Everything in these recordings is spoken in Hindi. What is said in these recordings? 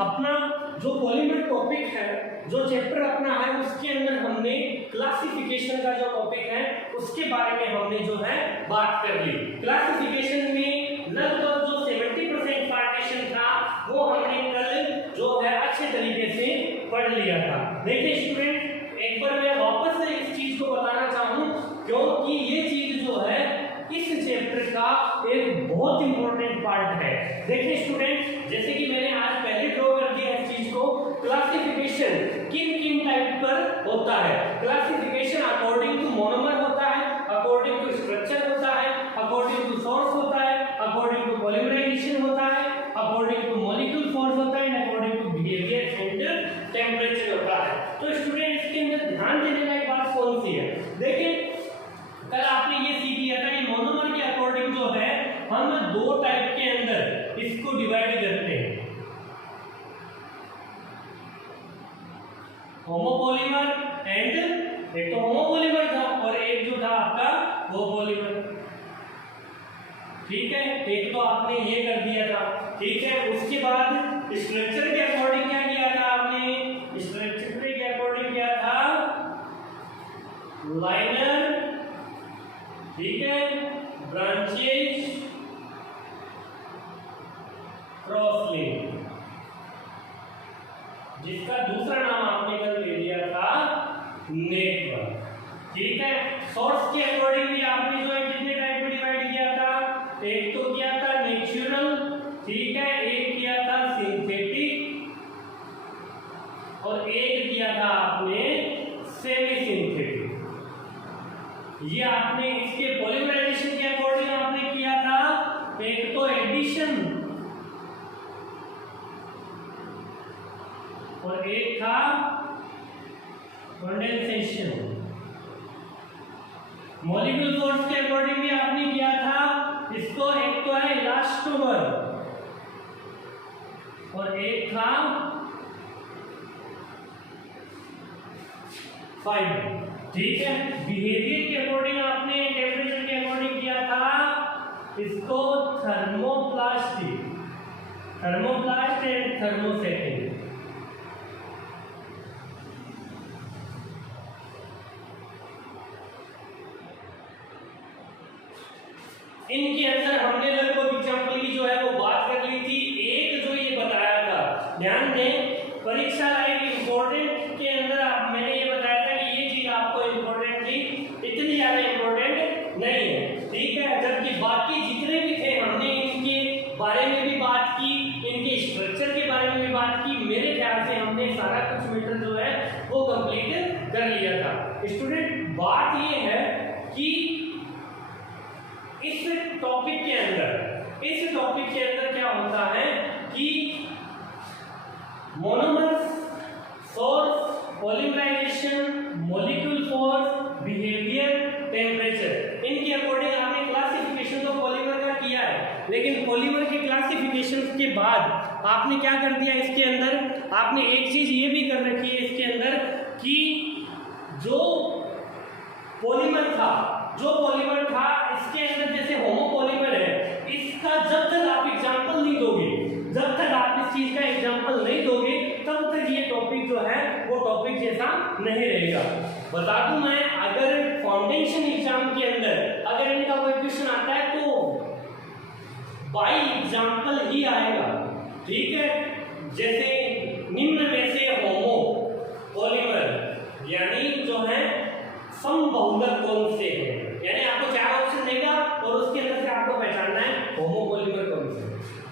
अपना जो पॉलीमर टॉपिक है, जो चैप्टर अपना है, उसके अंदर हमने क्लासिफिकेशन का जो टॉपिक है उसके बारे में हमने जो है बात कर ली। क्लासिफिकेशन में लगभग जो 70% पार्टीशन था वो हमने कल जो है अच्छे तरीके से पढ़ लिया था। देखिए स्टूडेंट, एक बार मैं वापस से इस चीज को बताना चाहूँ क्योंकि ये चीज जो है इस चैप्टर का एक बहुत इंपॉर्टेंट पार्ट है। देखिए स्टूडेंट, जैसे कि मैंने आज पहले ड्रॉ कर दिया इस चीज को, क्लासिफिकेशन किन किन टाइप पर होता है। क्लासिफिकेशन अकॉर्डिंग टू मोनोमर होता है, अकॉर्डिंग टू स्ट्रक्चर होता है, अकॉर्डिंग टू सोर्स होता है, अकॉर्डिंग टू पॉलीमराइजेशन होता है, अकॉर्डिंग टू मॉलिक्यूल फोर्स होता है, according to behaviour and temperature होता है। तो स्टूडेंट, इसके अंदर ध्यान देने लायक बात कौन सी है? देखिए कल आपने ये सीख लिया था कि मोनोमर के अकॉर्डिंग जो है हम दो टाइप के अंदर इसको डिवाइड करते हैं, होमोपॉलीमर एंड, एक तो होमोपॉलीमर था और एक जो था आपका वो पॉलीमर। ठीक है, एक तो आपने ये कर दिया था। ठीक है, उसके बाद स्ट्रक्चर के अकॉर्डिंग क्या किया था आपने? स्ट्रक्चर के अकॉर्डिंग क्या था? लाइनर, ठीक है, ब्रांचेज, क्रॉस लिंक, जिसका दूसरा नाम आपने कल ले लिया था नेटवर्क। ठीक है, सोर्स के अकॉर्डिंग भी आपने जो है कितने टाइप में डिवाइड किया था? एक तो किया था नेचुरल, ठीक है, एक किया था सिंथेटिक और एक किया था आपने सेमी सिंथेटिक। ये आपने इसके पॉलीमराइजेशन के अकॉर्डिंग आपने किया था, एक तो एडिशन और एक था कंडेंसेशन। मॉलिक्यूल फोर्स के अकॉर्डिंग भी आपने किया था इसको, एक तो है इलास्टोमर और एक था फाइबर। ठीक है, बिहेवियर के अकॉर्डिंग आपने टेम्परेचर के अकॉर्डिंग किया था इसको थर्मोप्लास्टिक, थर्मोप्लास्ट एंड थर्मोसेटिंग। इनके अंदर हमने लगभग एग्जांपल की जो है वो बात कर ली थी। एक जो ये बताया था, ध्यान दें, परीक्षा लाइक इंपॉर्टेंट के अंदर मैंने ये बताया था कि ये चीज आपको इंपॉर्टेंट थी, इतनी ज्यादा इंपॉर्टेंट नहीं है। ठीक है, जबकि बाकी जितने भी थे हमने इनके बारे में भी बात की, इनके स्ट्रक्चर के बारे में भी बात की। मेरे ख्याल से हमने सारा कुछ मैटर जो है वो कंप्लीट कर लिया था। स्टूडेंट, बात ये है कि इस टॉपिक के अंदर क्या होता है कि monomers, source, polymerisation, molecule force, behaviour, temperature, इनके अकॉर्डिंग आपने क्लासिफिकेशन तो पॉलीमर का किया है, लेकिन पॉलीमर के क्लासिफिकेशन के बाद आपने क्या कर दिया इसके अंदर? आपने एक चीज ये भी कर रखी है इसके अंदर कि जो पॉलीमर था इसके अंदर जैसे होमोपॉलीमर है, इसका जब तक आप एग्जांपल नहीं दोगे, जब तक आप इस चीज का एग्जांपल नहीं दोगे, तब तक ये टॉपिक जो है वो टॉपिक जैसा नहीं रहेगा। बता दूं मैं, अगर फाउंडेशन एग्जाम के अंदर अगर इनका कोई क्वेश्चन आता है तो बाय एग्जांपल ही आएगा। ठीक है, जैसे निम्न में से होमो पॉलीमर यानी जो है समबहुलक कौन से है, यानी आपको चार ऑप्शन देगा और उसके अंदर से आपको पहचानना है होमोपॉलीमर कौन से।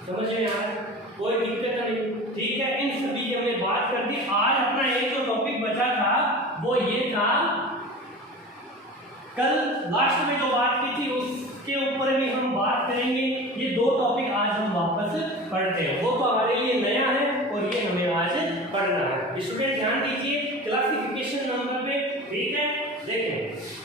समझ में आ रहा है? कोई दिक्कत नहीं। ठीक है, इन सभी की हमने बात कर दी। आज अपना एक जो टॉपिक बचा था वो ये था, कल लास्ट में जो बात की थी उसके ऊपर भी हम बात करेंगे। ये दो टॉपिक आज हम वापस पढ़ते हैं, वो तो हमारे लिए नया है और ये हमें आज पढ़ना है। स्टूडेंट ध्यान दीजिए क्लासिफिकेशन नंबर पे। ठीक है, देखें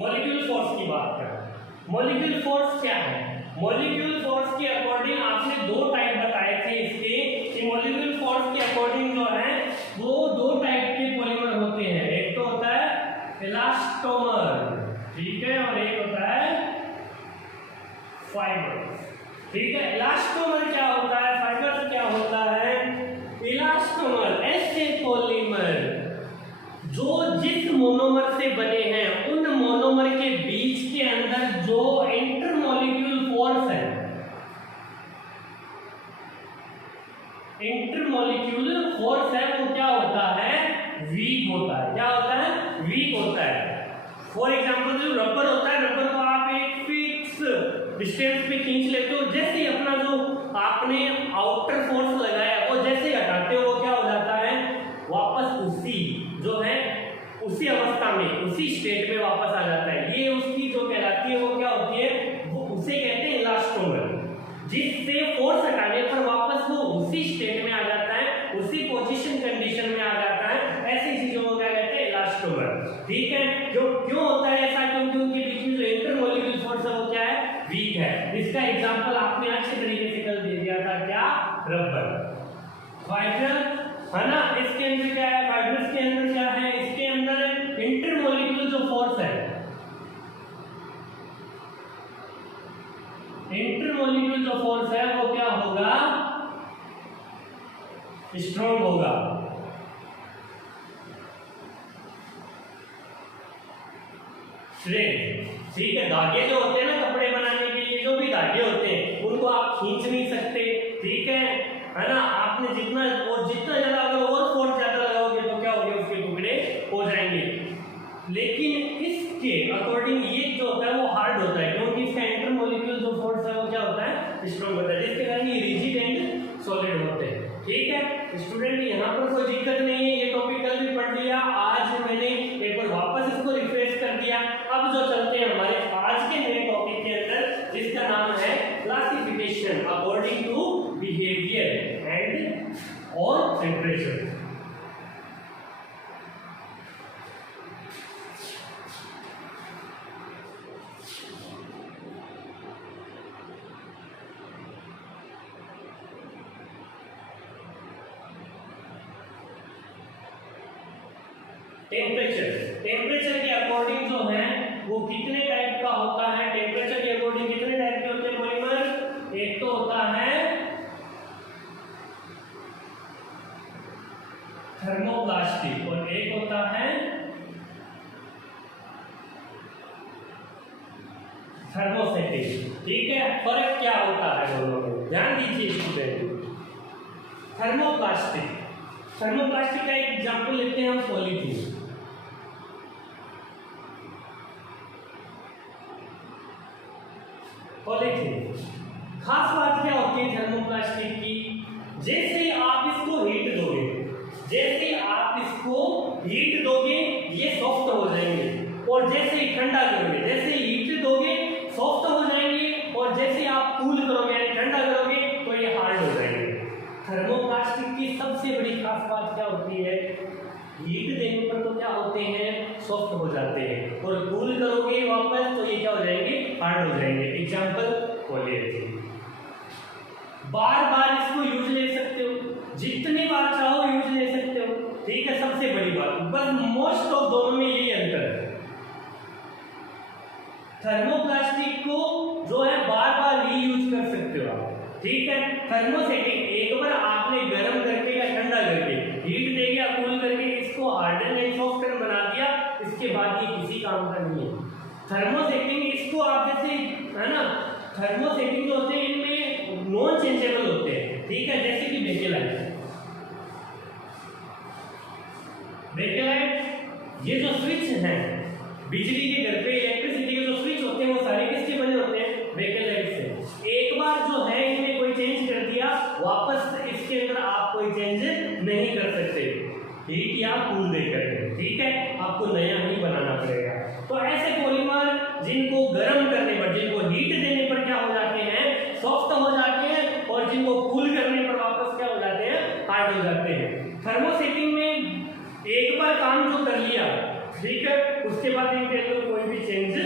मॉलिक्यूल फोर्स की बात कर रहे हैं। मॉलिक्यूल फोर्स क्या है? मॉलिक्यूल फोर्स के अकॉर्डिंग आपने दो टाइप बताए थे इसके, कि मॉलिक्यूल फोर्स के अकॉर्डिंग जो है वो दो टाइप के पॉलीमर होते हैं। एक तो होता है इलास्टोमर, ठीक है, और एक होता है फाइबर, ठीक है। इलास्टोमर क्या होता है, फाइबर क्या होता है? इलास्टोमर ऐसे पॉलीमर जो जिस मोनोमर से बने हैं उन मोनोमर के बीच के अंदर जो इंटरमॉलिक्यूल फोर्स है, इंटरमॉलिक्यूल फोर्स है, वो क्या होता है? वीक होता है। क्या होता है? वीक होता है। फॉर एग्जांपल जो रबर होता है, रबर को आप एक फिक्स डिस्टेंस पे खींच लेते हो, जैसे ही अपना जो आपने आउटर फोर्स लगाया वो जैसे हटाते हो वो क्या हो जाता है? वापस उसी जो है उसी अवस्था में, उसी स्टेट में वापस आ जाता है। ये उसकी जो कहलाती है वो क्या होती है? वो उसे कहते हैं इलास्टोमर। जिससे फोर्स हटाने पर वापस वो उसी स्टेट में आ जाता है, उसी पोजीशन कंडीशन में आ जाता है, ऐसी चीजों को क्या कहते हैं? इलास्टोमर, ठीक है। जो क्यों होता है ऐसा? क्योंकि उनके बीच में जो इंटरमॉलिक्यूल फोर्स है वो क्या है? वीक है। इसका एग्जांपल आपने अच्छे तरीके से कल दे दिया था, क्या? रबर। फाइबर है ना, इसके अंदर क्या है? फाइबर्स के अंदर क्या है? इसके अंदर इंटरमॉलिक्यूल जो फोर्स है, इंटरमॉलिक्यूल जो फोर्स है वो क्या होगा? स्ट्रॉन्ग होगा। ठीक है। धागे जो होते हैं ना कपड़े बनाने के लिए, जो भी धागे होते हैं उनको आप खींच नहीं सकते, ठीक है ना। आपने जितना ज्यादा अगर और फोर्स ज्यादा लगाओगे तो क्या होगा? उसके टुकड़े हो जाएंगे। लेकिन इसके अकॉर्डिंग ये जो होता है वो हार्ड होता है, क्योंकि इसका इंटरमॉलिक्यूल जो फोर्स है वो क्या होता है? स्ट्रॉन्ग होता है, जिसके कारण ये रिजिड एंड सॉलिड होते हैं, ठीक है। स्टूडेंट यहाँ पर कोई दिक्कत नहीं है, ये टॉपिक कल भी पढ़ लिया, आज मैंने एक बार वापस इसको रिफ्रेश कर दिया। अब जो चलते हैं हमारे आज के नए टॉपिक के अंदर, जिसका नाम है classification according to behaviour and और टेम्परेचर। टेम्परेचर के अकॉर्डिंग जो है वो कितने टाइप का होता है? टेम्परेचर के अकॉर्डिंग कितने टाइप के होते हैं पॉलीमर? एक तो होता है थर्मोप्लास्टिक और एक होता है थर्मोसेटिक, ठीक है। फर्क क्या होता है दोनों में? ध्यान दीजिए स्टूडेंट। थर्मोप्लास्टिक का एक एग्जांपल लेते हैं हम, पॉलीथीन। खास बात क्या होती है थर्मोप्लास्टिक की? जैसे आप इसको हीट दोगे, ये सॉफ्ट हो जाएंगे, और जैसे ही ठंडा करोगे, जैसे हीट दोगे सॉफ्ट हो जाएंगे, और जैसे आप कूल करोगे यानी ठंडा करोगे तो ये हार्ड हो जाएंगे। थर्मोप्लास्टिक की सबसे बड़ी खास बात क्या होती है? हीट देने पर तो क्या होते हैं? सॉफ्ट हो जाते हैं, और कूल करोगे वापस तो ये क्या हो जाएंगे? हार्ड हो जाएंगे। Example polyethylene. बार बार इसको यूज ले सकते हो, जितनी बार चाहो यूज ले सकते हो, ठीक है। सबसे बड़ी बात बस मोस्ट ऑफ दोनों में यही अंतर है। थर्मोप्लास्टिक को जो है बार बार रीयूज कर सकते हो आप, ठीक है। थर्मोसेटिक एक बार आपने गर्म करके या ठंडा करके, हीट देके या कूल करके इसको हार्डन या सॉफ्ट बना दिया, इसके बाद ये किसी काम का नहीं है। थर्मोसेटिंग इसको आप जैसे है ना, थर्मोसेटिंग जो होते हैं इनमें नॉन चेंजेबल होते हैं, ठीक है। जैसे कि बेकेलाइट, ये जो स्विच है बिजली के घर पे इलेक्ट्रिसिटी के जो स्विच होते हैं वो सारे किसके बने होते हैं? बेकेलाइट से। एक बार जो है इनमें कोई चेंज कर दिया, वापस इसके अंदर आप कोई चेंज नहीं कर सकते, हीट या कूल देकर, ठीक है। आपको नया ही बनाना पड़ेगा। तो ऐसे पॉलीमर जिनको गर्म करने पर, जिनको हीट देने पर क्या हो जाते हैं? सॉफ्ट हो जाते हैं, और जिनको कूल करने पर वापस क्या हो जाते हैं? हार्ड हो जाते हैं। थर्मोसेटिंग में एक बार काम जो कर लिया, ठीक है, उसके बाद इनके अंदर कोई भी चेंज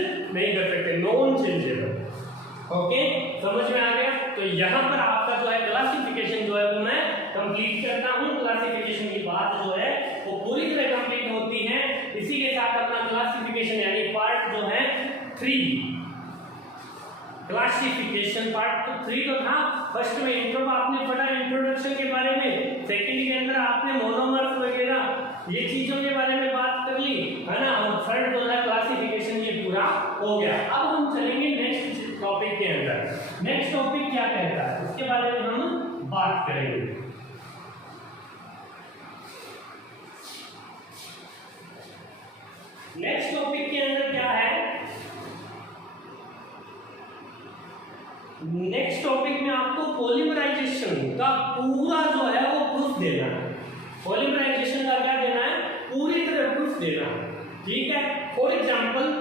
ओके, समझ में आ गया। तो यहाँ पर आपका जो है क्लासिफिकेशन जो है वो मैं कंप्लीट करता हूँ। क्लासिफिकेशन की बात जो है वो पूरी तरह कंप्लीट होती है। इसी के साथ अपना क्लासिफिकेशन यानी पार्ट जो है 3 क्लासिफिकेशन पार्ट तो 3 तो था। फर्स्ट में इंट्रो आपने पढ़ा इंट्रोडक्शन के बारे में, सेकंड के अंदर आपने मोनोमर्स वगैरह ये चीजों के बारे में बात कर ली है ना, और थर्ड जो है क्लासिफिकेशन ये पूरा हो गया। अब हम चलेंगे नेक्स्ट टॉपिक के अंदर। नेक्स्ट टॉपिक क्या कहता है उसके बारे में हम बात करेंगे। नेक्स्ट टॉपिक के अंदर क्या है, नेक्स्ट टॉपिक में आपको पॉलीमराइजेशन का पूरा जो है वो प्रूफ देना है। पॉलीमराइजेशन का क्या देना है, पूरी तरह प्रूफ देना है, ठीक है। फॉर एग्जांपल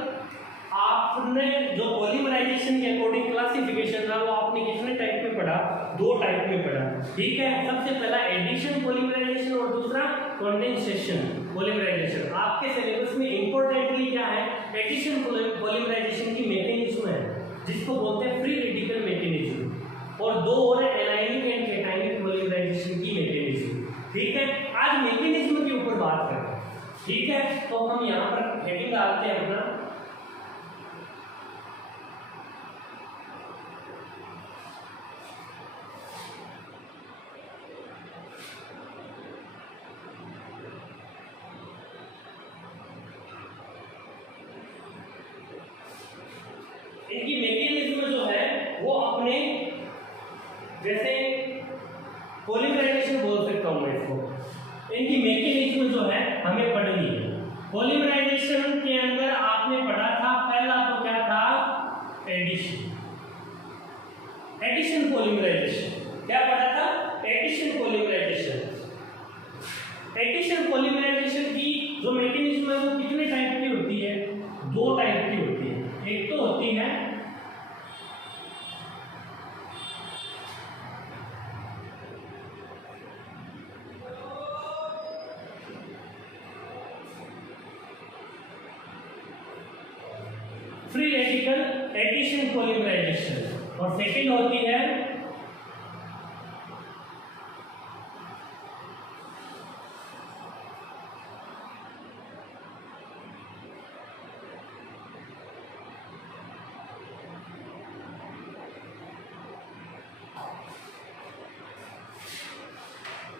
आपने जो पॉलीमराइजेशन के अकॉर्डिंग क्लासिफिकेशन था वो आपने कितने टाइप में पढ़ा, 2 टाइप में पढ़ा, ठीक है। सबसे पहला एडिशन पॉलीमराइजेशन और दूसरा कंडेंसेशन पॉलीमराइजेशन। आपके सिलेबस में इंपॉर्टेंटली क्या है, एडिशन पॉलीमराइजेशन की मैकेनिज्म है जिसको बोलते हैं फ्री रेडिकल मैकेनिज्म, और 2 और एनायनिक एंड कैटायनिक पॉलीमराइजेशन की मैकेनिज्म, ठीक है। आज मैकेनिज्म के ऊपर बात करते हैं, ठीक है। तो हम यहाँ पर हेडिंग डालते हैं अपना इनकी मैकेनिज्म जो है वो अपने जैसे पॉलीमराइजेशन बोल सकता हूं मैं इसको, इनकी मैकेनिज्म जो है हमें पढ़नी है। पॉलीमराइजेशन के अंदर आपने पढ़ा था, पहला तो क्या था, एडिशन, एडिशन पॉलीमराइजेशन। क्या पढ़ा था, एडिशन पॉलीमराइजेशन। एडिशन पॉलीमराइजेशन की जो मैकेनिज्म है वो कितने टाइप की होती है, 2 टाइप की होती है। एक तो होती है फ्री रेडिकल एडिशन पॉलीमराइजेशन और सेकंड होती है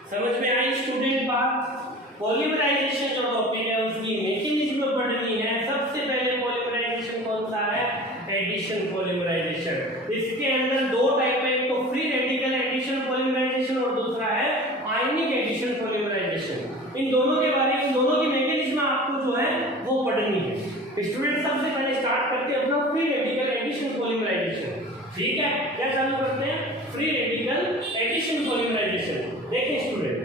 समझ में आई स्टूडेंट बात। पॉलीमराइजेशन जो टॉपिक है उसकी मैकेनिज्म पढ़नी है। सबसे पहले पॉलीमराइजेशन कौन सा है, एडिशन पॉलीमराइजेशन। इसके अंदर 2 टाइप है, एक तो फ्री रेडिकल एडिशन पॉलीमराइजेशन और दूसरा है आयनिक एडिशन पॉलीमराइजेशन। इन दोनों के बारे में, दोनों की मैकेनिज्म आपको जो है वो पढ़नी है। स्टूडेंट सबसे पहले स्टार्ट करते हैं अपना फ्री रेडिकल एडिशन पॉलीमराइजेशन, ठीक है। क्या चालू करते हैं, फ्री रेडिकल एडिशन पॉलीमराइजेशन। देखिए स्टूडेंट,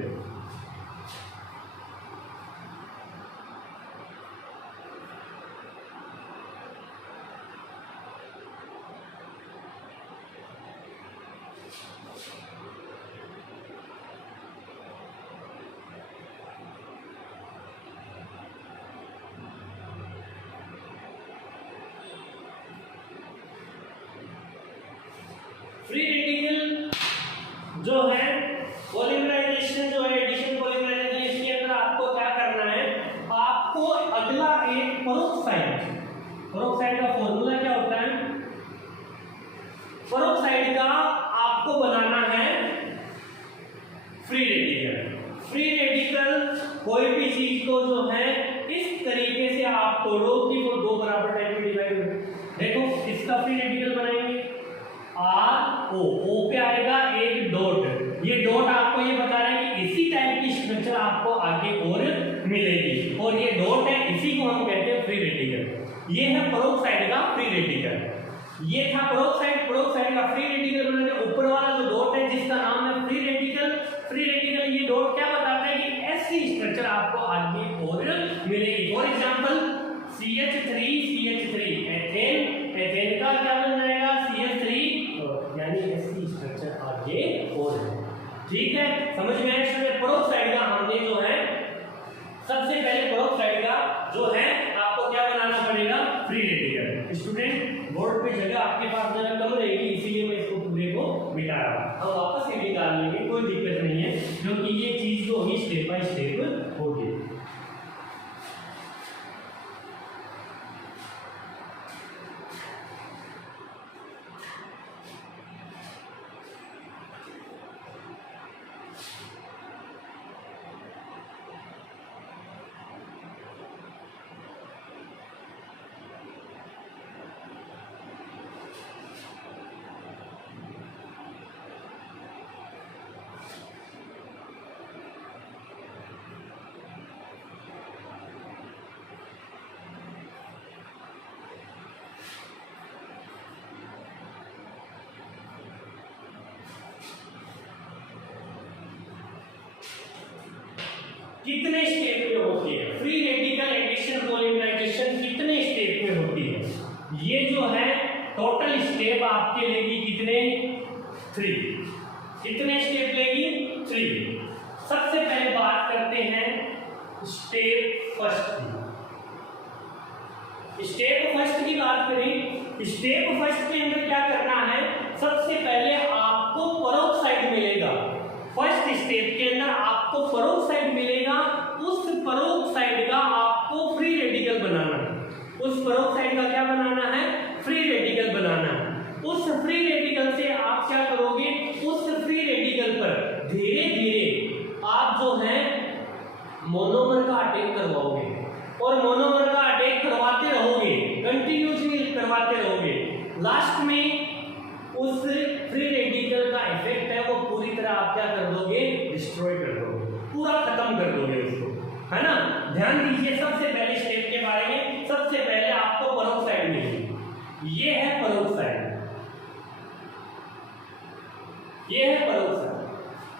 फ्री रेडिकल जो है पॉलीमराइजेशन जो है एडिशन पॉलीमराइजेशन, इसके अंदर आपको क्या करना है, आपको अगला एक पेरोक्साइड, पेरोक्साइड का फॉर्मूला क्या होता है, पेरोक्साइड का आपको बनाना है फ्री रेडिकल। फ्री रेडिकल कोई भी चीज को जो है इस तरीके से आप तोड़ो कि वो 2 बराबर टाइप में डिवाइड हो। देखो इसका फ्री रेडिकल बनाएंगे आर ओ पे आएगा एक डॉट, ये डॉट आपको ये बता रहा है कि इसी टाइप की स्ट्रक्चर आपको आगे और मिलेगी, और ये डॉट है, इसी को हम कहते हैं फ्री रेडिकल। ये है पेरोक्साइड का फ्री रेडिकल। ये था पेरोक्साइड, पेरोक्साइड का फ्री रेडिकल बनाने ऊपर वाला जो डॉट है जिसका नाम है फ्री रेडिकल। फ्री रेडिकल ये डॉट क्या बताता है कि ऐसी स्ट्रक्चर आपको आगे और मिलेगी। For example CH3 ethane, ethane का क्या बन जाएगा CH3, यानी ऐसी स्ट्रक्चर आगे और है, ठीक है। समझ में आया स्टूडेंट। पेरोक्साइड का हमने जो है सबसे पहले पेरोक्साइड का जो है आपको क्या बनाना पड़ेगा, फ्री रेडिकल। स्टूडेंट बोर्ड पे जगह आपके पास जरा कम रहेगी, कितने स्टेप में होती है, फ्री रेडिकल एडिशन पॉलीमराइजेशन कितने स्टेप में होती है, ये जो है टोटल स्टेप आपके लेगी कितने, 3। कितने स्टेप लेगी, 3। सबसे पहले बात करते हैं स्टेप फर्स्ट की। स्टेप फर्स्ट की बात करें, स्टेप फर्स्ट के अंदर क्या करना है, सबसे पहले आपको पेरोक्साइड मिलेगा। फर्स्ट स्टेप के अंदर आपको पेरोक्साइड मिलेगा, उस पेरोक्साइड का आपको फ्री रेडिकल बनाना है। उस पेरोक्साइड का क्या बनाना है, फ्री रेडिकल बनाना है। उस फ्री रेडिकल से आप क्या करोगे, उस फ्री रेडिकल पर धीरे धीरे आप जो है मोनोमर का अटैक करवाओगे, और मोनोमर का अटैक करवाते रहोगे, कंटिन्यूसली करवाते रहोगे। लास्ट में उस फ्री रेडिकल का इफेक्ट है वो पूरी तरह आप क्या कर दोगे, डिस्ट्रॉय कर दोगे, पूरा खत्म कर दोगे उसको, है ना। ध्यान दीजिए सबसे पहले स्टेप के बारे में, सबसे पहले आपको पेरोक्साइड मिलेगी, ये है पेरोक्साइड, ये है पेरोक्साइड।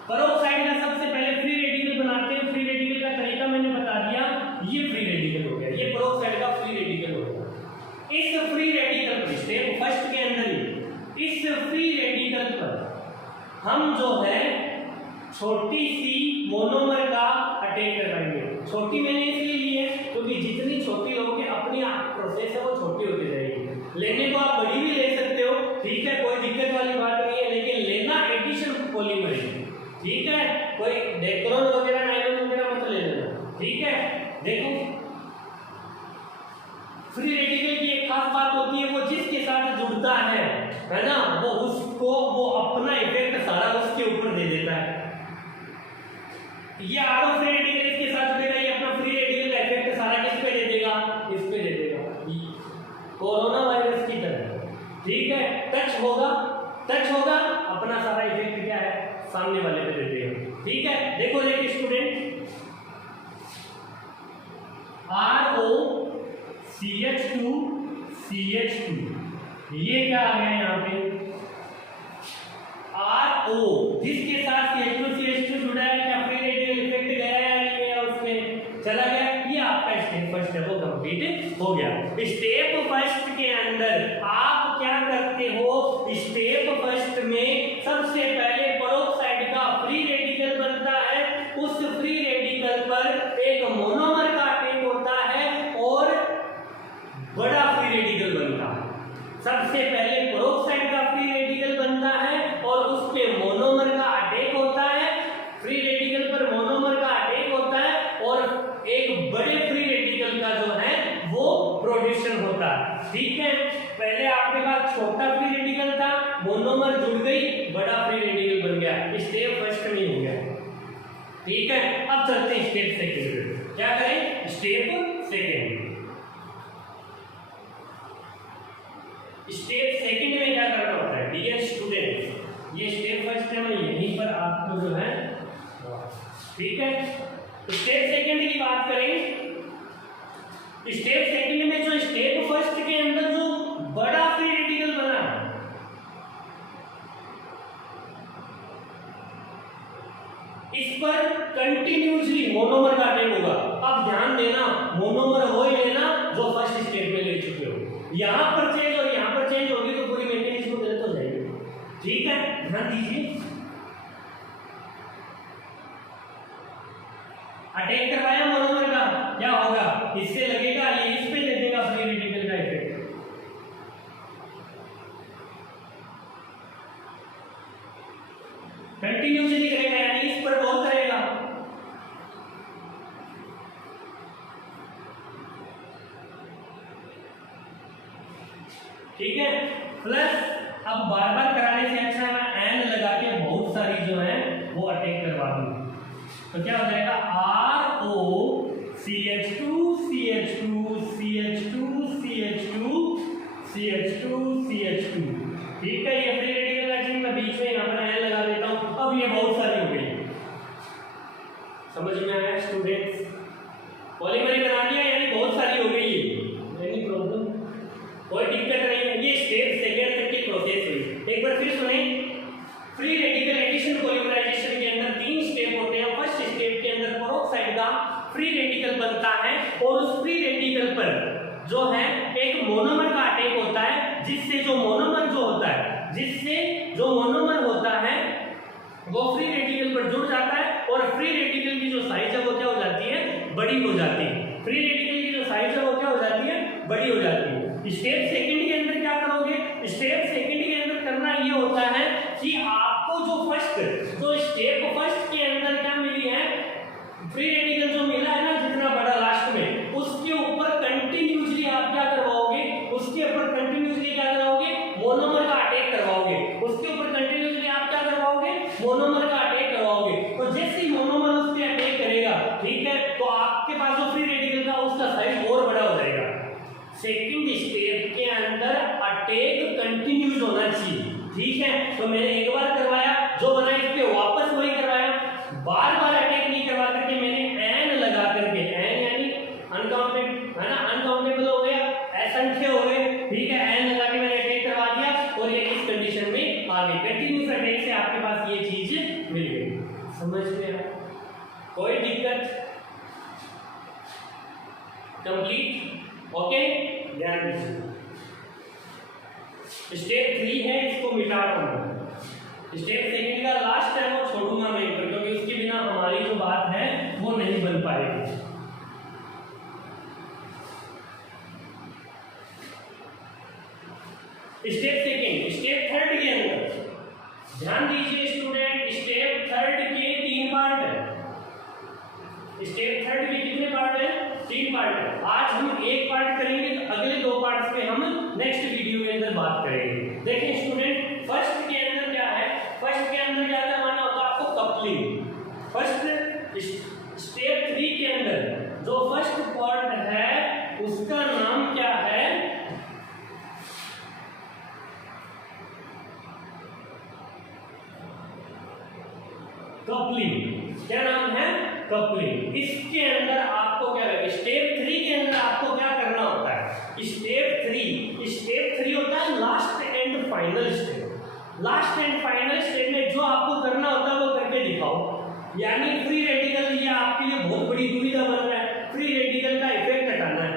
पेरोक्साइड का सबसे पहले फ्री रेडिकल बनाते हैं, फ्री रेडिकल का तरीका मैंने बता दिया, ये फ्री रेडिकल हो गया, ये पेरोक्साइड का फ्री रेडिकल हो गया। इस फ्री रेडिकल पर स्टेप फर्स्ट के अंदर ही इस फ्री रेडिकल पर हम जो है छोटी सी मोनोमर का अटैक करवाएंगे। छोटी मैंने इसलिए ली है क्योंकि जितनी छोटी लोगे अपनी प्रोसेस है वो छोटी होती जाएगी। लेने को आप बड़ी भी ले सकते हो, ठीक है, कोई दिक्कत वाली बात नहीं है, लेकिन लेना एडिशन पॉलीमर है, ठीक है, कोई डेक्रोन वगैरह नाइलोन वगैरह मत ले लेना, ठीक है। देखो फ्री रेडिकल की एक खास बात होती है, वो जिसके साथ जुड़ता है ना, वो उसको वो अपना इफेक्ट सारा उसके ऊपर दे देता है। ये आरो फ्री रेडिकल इसके साथ जुड़ेगा, ये अपना फ्री रेडिकल का इफेक्ट सारा किस पे दे देगा, इस पे दे देगा, कोरोना वायरस की तरह, ठीक है। टच होगा अपना सारा इफेक्ट क्या है सामने वाले पे दे देगा, ठीक है। देखो देखिए स्टूडेंट, ROCH2CH2 ये क्या आ गया यहाँ पे, RO जिसके साथ CH2CH2 जुड़ा है, क्या फ्री रेडिकल इफेक्ट गया है या नहीं गया, उसमें चला गया, ये आपका स्टेप फर्स्ट है वो कंप्लीट हो गया। स्टेप फर्स्ट के अंदर आप क्या करते हो, स्टेप फर्स्ट में सबसे पहले पेरोक्साइड का फ्री रेडिकल बनता है, उस फ्री रेडिकल पर एक मोनोमर का अटैक होता है और बड़ा फ्री रेडिकल बनता है। सबसे पहले पेरोक्साइड का फ्री रेडिकल बनता है और उस पे मोनोमर का अटैक होता है, फ्री रेडिकल पर मोनोमर का अटैक होता है और एक बड़े फ्री रेडिकल का जो है वो प्रोड्यूशन होता है, ठीक है। पहले आपके पास छोटा फ्री रेडिकल था, मोनोमर जुड़ गई, बड़ा फ्री रेडिकल बन गया, स्टेप फर्स्ट में हो गया, ठीक है। अब चलते हैं स्टेप सेकंड, क्या करें, स्टेप सेकंड। स्टेप सेकंड में क्या करना होता है, डियर स्टूडेंट, ये स्टेप फर्स्ट है, मैं यहीं पर आपको जो है, ठीक है। स्टेप सेकंड की बात करें, स्टेप सेकंड में जो स्टेप फर्स्ट के अंदर जो बड़ा फ्री रेडिकल बना, इस पर कंटिन्यूसली मोनोमर का अटैक होगा। अब ध्यान देना, मोनोमर हो ही लेना जो फर्स्ट स्टेप में ले चुके हो, यहां पर चेंज और यहां पर चेंज होगी तो पूरी मैकेनिज्म गलत हो जाएगी, ठीक है। ध्यान दीजिए, अटैक करवाया मोनोमर का, क्या होगा, इससे लगेगा ये इस पे दे देगा फ्री रेडिकल का इफेक्ट, कंटिन्यूसली करेगा, यानी इस पर बहुत करेगा, ठीक है। प्लस अब बार बार कराने से अच्छा मैं एन लगा के बहुत सारी जो है वो अटैक करवा दूंगा, तो क्या हो जाएगा, ROCH2CH2CH2CH2CH2, ठीक है। ये फ्री रेडिकल एक्शन मैं बीच में यहाँ पर एन लगा देता हूँ, अब ये बहुत सारी हो गई, समझ में आया स्टूडेंट्स, पॉलीमर बना दिया यानी बहुत सारी हो गई है, एनी प्रॉब्लम, कोई दिक्कत नहीं है। ये स्टेप सेकंड तक की प्रोसेस हुई, एक बार फिर सुने, फ्री रेडिकल एडिशन पॉलीमराइजेशन के अंदर 3 स्टेप होते हैं। फर्स्ट स्टेप के अंदर पेरोक्साइड का फ्री रेडिकल बनता है और उस फ्री रेडिकल पर जो है एक मोनोमर का अटैक होता है, जिससे जो मोनोमर होता है वो फ्री रेडिकल पर जुड़ जाता है और फ्री रेडिकल की जो साइज है वो क्या हो जाती है, बड़ी हो जाती है। फ्री रेडिकल की जो साइज है वो क्या हो जाती है, बड़ी हो जाती है। स्टेप सेकंड के अंदर क्या करोगे, स्टेप सेकंड के अंदर करना ये होता है कि आपको जो स्टेप फर्स्ट के अंदर क्या मिली है, फ्री रेडिकल जो मिला है ना जितना बड़ा लास्ट में, उसके ऊपर कंटिन्यूसली आप क्या करवाओगे, उसके ऊपर कंटिन्यूसली क्या करवाओगे, मोनोमर का अटैक करवाओगे। उसके ऊपर कंटिन्यूसली आप क्या करवाओगे, मोनोमर का अटैक करवाओगे। तो जैसे ही मोनोमर उस पे अटैक करेगा, ठीक है, तो आपके पास जो फ्री रेडिकल का उसका साइज और बड़ा हो जाएगा। सेकंड स्टेप के अंदर अटैक कंटिन्यूस होना चाहिए, ठीक है। तो मैंने एक बार करवाया, जो बना इस पे वापस वही करवाया, बार बार अटैक नहीं करवा करके मैंने एन लगा करके, एन यानी अनकाउंटेड है ना, अनकाउंटेबल हो गया, असंख्य हो गए, ठीक है, एन लगा के मैंने अटैक करवा दिया और ये इस कंडीशन में आ गई। कंटिन्यूस अटैक से आपके पास ये चीज मिल गई। समझ में कोई दिक्कत? Complete, okay. ध्यान दीजिए, स्टेप 3 है, इसको मिटा दूंगा। स्टेप सेकंड का लास्ट है वो छोड़ूंगा मैं, क्योंकि उसके बिना हमारी जो बात है वो नहीं बन पाएगी। स्टेप सेकंड, स्टेप थर्ड के अंदर ध्यान दीजिए स्टूडेंट, स्टेप थर्ड के 3 पार्ट है। स्टेप थर्ड के कितने पार्ट है? 3 पार्ट है। आज हम एक पार्ट करेंगे, तो अगले 2 पार्ट्स पे हम नेक्स्ट वीडियो के अंदर बात करेंगे। देखिए स्टूडेंट, फर्स्ट के अंदर क्या है, फर्स्ट के अंदर क्या करवाना होता है आपको, कपलिंग। फर्स्ट स्टेप 3 के अंदर जो फर्स्ट पार्ट है उसका नाम क्या है, कपलिंग। क्या नाम है? कपलिंग। इसके अंदर आपको क्या है, स्टेप 3 के अंदर आपको क्या करना होता है, स्टेप 3 होता है last and final step. Last and final step में जो आपको करना होता है वो करके दिखाओ। यानी फ्री रेडिकल, ये आपके लिए बहुत बड़ी दुविधा बन रहा है, फ्री रेडिकल का इफेक्ट हटाना है।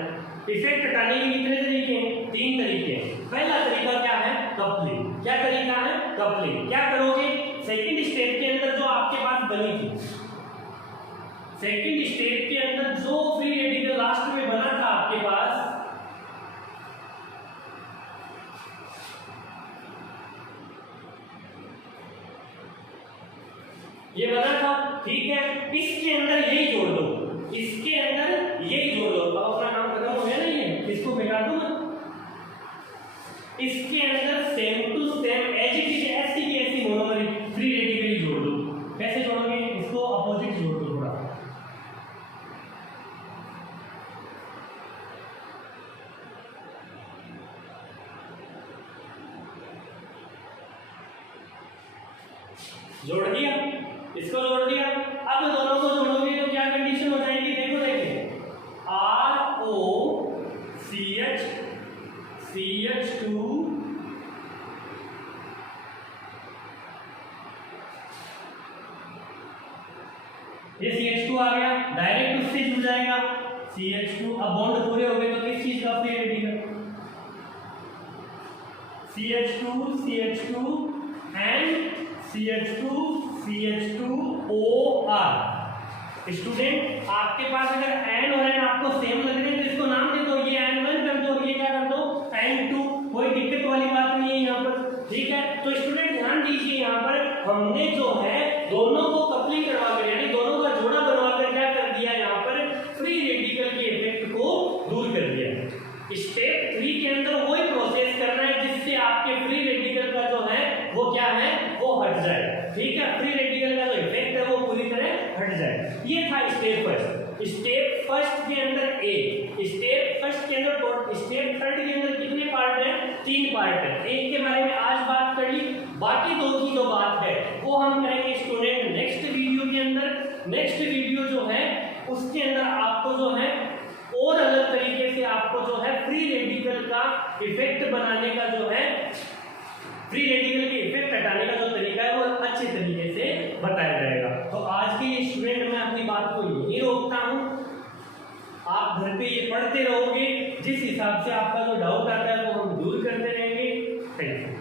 इफेक्ट हटाने के कितने तरीके हैं? 3 तरीके हैं। पहला तरीका क्या है, कपलिंग। क्या तरीका है? कपलिंग। क्या करोगे, सेकंड स्टेप के अंदर जो आपके पास बनी थी, सेकंड स्टेप के अंदर जो फ्री रेडिकल लास्ट में बना था आपके पास, ये बना था, ठीक है, इसके अंदर यही जोड़ दो, इसके अंदर यही जोड़ दो। अब अपना नाम खत्म हो गया ना, ये इसको मिटा दूं मैं, इसके अंदर same to same as it is ऐसी की ऐसी मोनोमर फ्री रेडिकल जोड़ दो। कैसे जोड़ोगे, इसको अपोजिट जोड़ दो थोड़ा। जोड़ दिया, इसको जोड़ दिया। अब दोनों को जोड़ोगे तो क्या कंडीशन हो जाएगी, देखो देखिए, ROCH CH2 ये CH2 आ गया, डायरेक्ट उससे जुड़ जाएगा CH2। अब बॉन्ड पूरे हो गए तो किस चीज का free radical, CH2 and CH2OR। Student, आपके पास अगर एन और एन आपको सेम लग रहे हैं तो इसको नाम दे दो, ये N1 कर दो, ये क्या कर दो, N2। कोई दिक्कत वाली बात नहीं है यहाँ पर, ठीक है। तो स्टूडेंट ध्यान दीजिए, यहाँ पर हमने जो है दोनों को कपलिंग करवा कर, यानी दोनों का जोड़ा बनवा कर क्या कर दिया, यहाँ पर फ्री रेडिकल के इफेक्ट को दूर कर दिया। स्टेप 3 के अंदर वही प्रोसेस करना है जिससे आपके फ्री रेडिकल का जो है वो क्या है, वो हट जाए, ठीक है। फ्री रेडिकल का जो इफेक्ट है वो पूरी तरह हट जाए। ये था स्टेप फर्स्ट। स्टेप फर्स्ट के अंदर स्टेप फर्स्ट के अंदर स्टेप थर्ड के अंदर कितने पार्ट है? 3 पार्ट है। एक के बारे में आज बात कर ली, बाकी 2 की जो बात है वो हम करेंगे स्टूडेंट नेक्स्ट वीडियो के अंदर। नेक्स्ट वीडियो जो है उसके अंदर आपको जो है और अलग तरीके से आपको जो है फ्री रेडिकल का इफेक्ट बनाने का जो है, फ्री रेडिकल के इफेक्ट हटाने का जो तरीका है वो बताया जाएगा। तो आज के ये स्टूडेंट मैं अपनी बात को यही रोकता हूँ, आप घर पे ये पढ़ते रहोगे, जिस हिसाब से आपका जो डाउट आता है वो हम दूर करते रहेंगे। Thank you.